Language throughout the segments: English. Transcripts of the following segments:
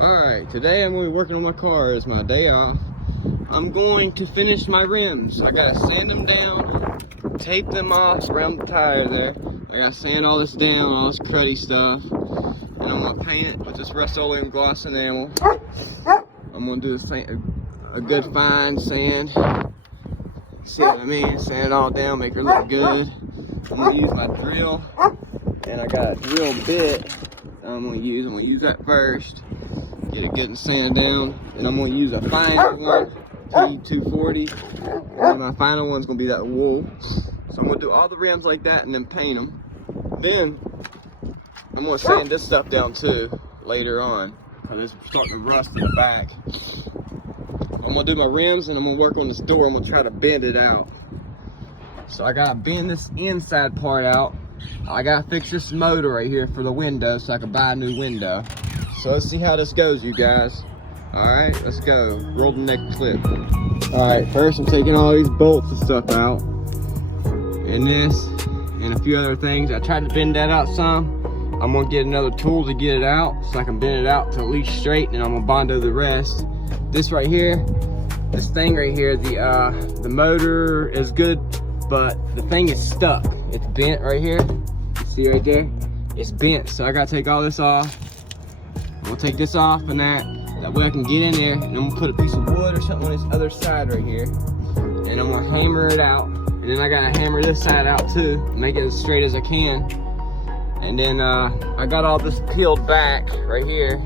Alright, today I'm going to be working on my car. It's my day off. I'm going to finish my rims. I gotta sand them down, tape them off around the tire there. I gotta sand all this down, all this cruddy stuff. And I'm going to paint it with this Rust-Oleum gloss enamel. I'm going to do a good fine sand. See what I mean? Sand it all down, make it look good. I'm going to use my drill. And I got a drill bit I'm going to use that first. Get it good and sanded down. And I'm going to use a final one, T240. And my final one's going to be that wool. So I'm going to do all the rims like that and then paint them. Then I'm going to sand this stuff down too later on. Because it's starting to rust in the back. I'm going to do my rims and I'm going to work on this door. I'm going to try to bend it out. So I got to bend this inside part out. I got to fix this motor right here for the window so I can buy a new window. So let's see how this goes, you guys. Alright, let's go. Roll the next clip. Alright, first I'm taking all these bolts and stuff out. And this, and a few other things. I tried to bend that out some. I'm going to get another tool to get it out so I can bend it out to at least straight, and I'm going to bondo the rest. This right here, this thing right here, the motor is good, but the thing is stuck. It's bent right here. You see right there? It's bent, so I got to take all this off. I'm gonna take this off and that way I can get in there, and I'm gonna put a piece of wood or something on this other side right here, and I'm gonna hammer it out, and then I gotta hammer this side out too, make it as straight as I can. And then I got all this peeled back right here,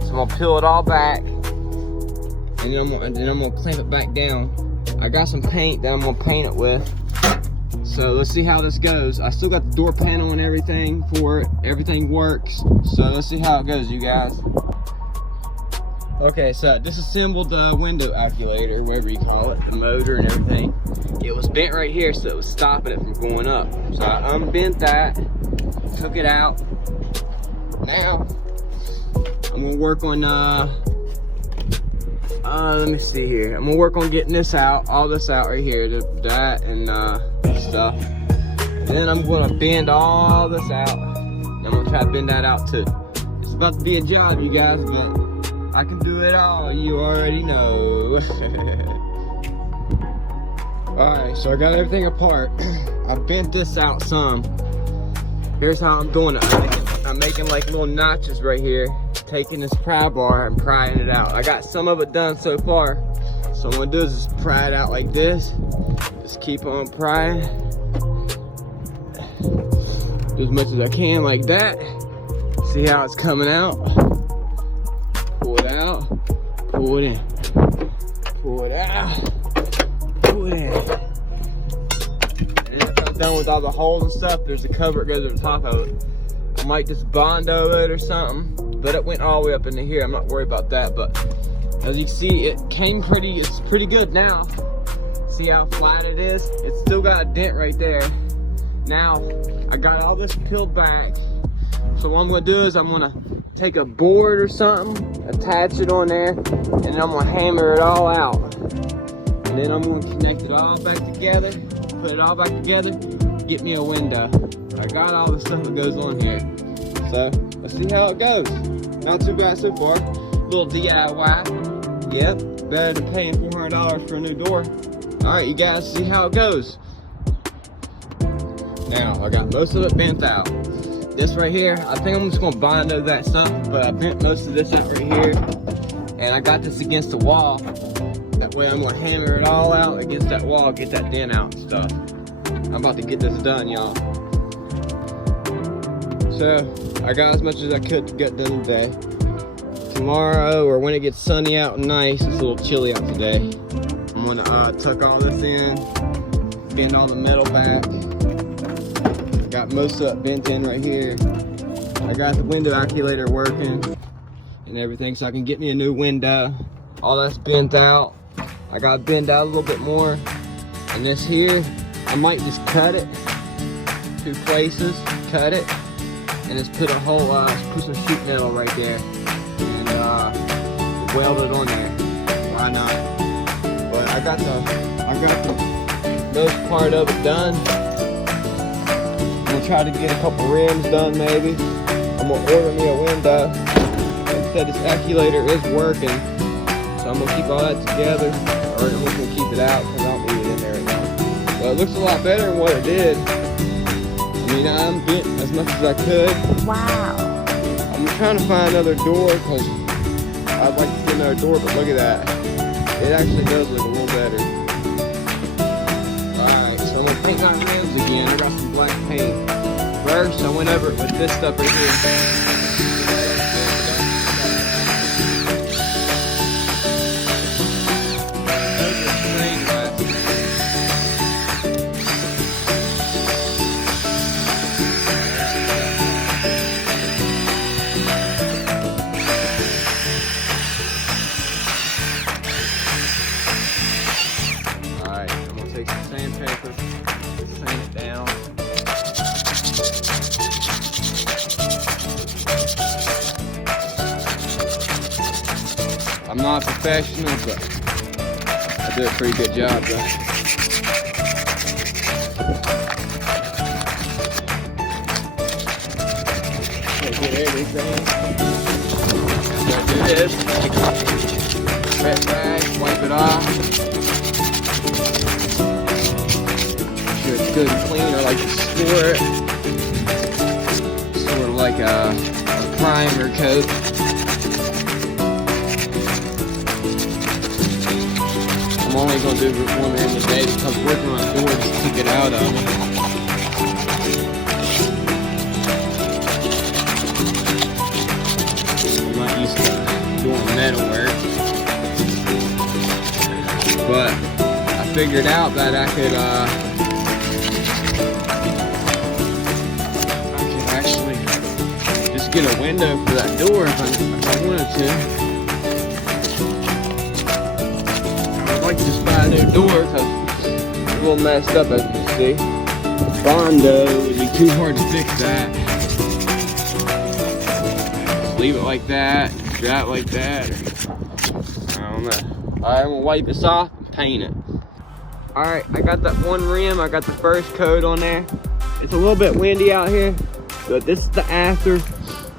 so I'm gonna peel it all back, and then I'm gonna clamp it back down. I got some paint that I'm gonna paint it with. So let's see how this goes. I still got the door panel and everything for it. Everything works. So let's see how it goes, you guys. Okay, so I disassembled the window actuator, whatever you call it, the motor and everything. It was bent right here, so it was stopping it from going up. So I unbent that, took it out. Now, I'm gonna work on, let me see here. I'm gonna work on getting this out, all this out right here, that and stuff. And then I'm gonna bend all this out. I'm gonna try to bend that out too. It's about to be a job, you guys, but I can do it all. You already know. Alright, so I got everything apart. I bent this out some. Here's how I'm doing it. I'm making like little notches right here. Taking this pry bar and prying it out. I got some of it done so far. So what I'm gonna do is just pry it out like this. Just keep on prying. Do as much as I can like that. See how it's coming out. Pull it out. Pull it in. Pull it out. Pull it in. And then after I'm done with all the holes and stuff, there's a cover that goes over the top of it. I might just bondo it or something. But it went all the way up into here. I'm not worried about that, but as you can see, it's pretty good now. See how flat it is? It's still got a dent right there. Now, I got all this peeled back. So what I'm gonna do is I'm gonna take a board or something, attach it on there, and then I'm gonna hammer it all out. And then I'm gonna connect it all back together, put it all back together, get me a window. I got all the stuff that goes on here. So, let's see how it goes. Not too bad so far. Little DIY. Yep, better than paying $400 for a new door. Alright, you guys, see how it goes. Now, I got most of it bent out. This right here, I think I'm just going to bondo that something, but I bent most of this out right here. And I got this against the wall. That way I'm going to hammer it all out against that wall, get that dent out and stuff. I'm about to get this done, y'all. So, I got as much as I could to get done today. Tomorrow, or when it gets sunny out and nice, it's a little chilly out today, I'm gonna tuck all this in, bend all the metal back. Got most of it bent in right here. I got the window actuator working and everything, so I can get me a new window. All that's bent out. I got to bend out a little bit more. And this here, I might just cut it 2 places, cut it, and just put a whole, put some sheet metal right there, and weld it on there. Why not? But I got the most part of it done. I'm gonna try to get a couple rims done maybe. I'm gonna order me a window and said, this accumulator is working. So I'm gonna keep all that together, or I'm just gonna keep it out because I don't need it in there right now. But it looks a lot better than what it did. I mean, I'm bent as much as I could. Wow. I'm trying to find another door because I'd like to get another door, but look at that. It actually does look a little better. Alright, so I'm gonna paint my rims again. I got some black paint. First, I went over it with this stuff right here. Alright, I'm gonna take some sandpaper, sand it down. I'm not professional, but I did a pretty good job though. Get everything. After I do this, wet rag, wipe it off. Make sure it's good and clean. I like to store it. Sort of like a primer coat. I'm only going to do one in the day because I'm working on a door just to get out of it. I'm not used to doing metal work. But I figured out that I could actually just get a window for that door if I wanted to. I'd like to just buy a new door because it's a little messed up, as you can see. Bondo would be too hard to fix that. Just leave it like that, dry it like that. I don't know. Alright, I'm gonna wipe this off and paint it. Alright, I got that one rim, I got the first coat on there. It's a little bit windy out here, but this is the after.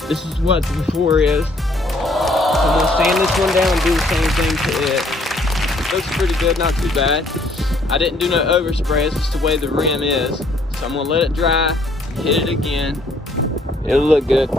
This is what the before is. So I'm gonna sand this one down and do the same thing to it. Looks pretty good, not too bad. I didn't do no overspray, it's just the way the rim is. So I'm gonna let it dry and hit it again. It'll look good.